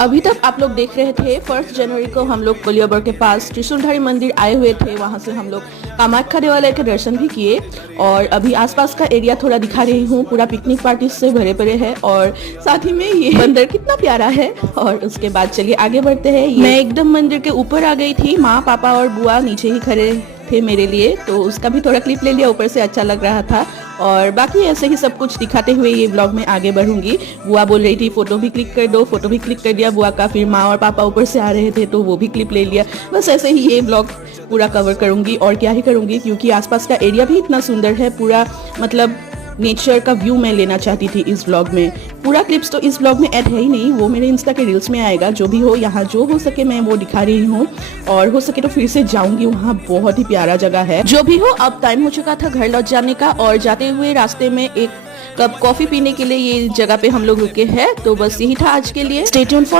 अभी तक आप लोग देख रहे थे 1 जनवरी को हम लोग कोलियाबर के पास त्रिशूलधारी मंदिर आए हुए थे। वहां से हम लोग कामाख्या देवालय के दर्शन भी किए और अभी आसपास का एरिया थोड़ा दिखा रही हूँ। पूरा पिकनिक पार्टी से भरे पड़े है और साथ ही में ये मंदिर कितना प्यारा है। और उसके बाद चलिए आगे बढ़ते हैं। मैं एकदम मंदिर के ऊपर आ गई थी, माँ पापा और बुआ नीचे ही खड़े थे मेरे लिए, तो उसका भी थोड़ा क्लिप ले लिया, ऊपर से अच्छा लग रहा था। और बाकी ऐसे ही सब कुछ दिखाते हुए ये ब्लॉग में आगे बढ़ूंगी। बुआ बोल रही थी फोटो भी क्लिक कर दो, फोटो भी क्लिक कर दिया बुआ का। फिर माँ और पापा ऊपर से आ रहे थे तो वो भी क्लिप ले लिया। बस ऐसे ही ये ब्लॉग पूरा कवर करूंगी और क्या ही करूंगी, क्योंकि आसपास का एरिया भी इतना सुंदर है। पूरा मतलब नेचर का व्यू मैं लेना चाहती थी इस व्लॉग में। पूरा क्लिप्स तो इस व्लॉग में ऐड है ही नहीं, वो मेरे इंस्टा के रील्स में आएगा। जो भी हो, यहाँ जो हो सके मैं वो दिखा रही हूँ और हो सके तो फिर से जाऊंगी वहाँ। बहुत ही प्यारा जगह है। जो भी हो, अब टाइम हो चुका था घर लौट जाने का और जाते हुए रास्ते में एक कप कॉफी पीने के लिए ये जगह पे हम लोग रुके हैं। तो बस यही था आज के लिए। Stay tuned for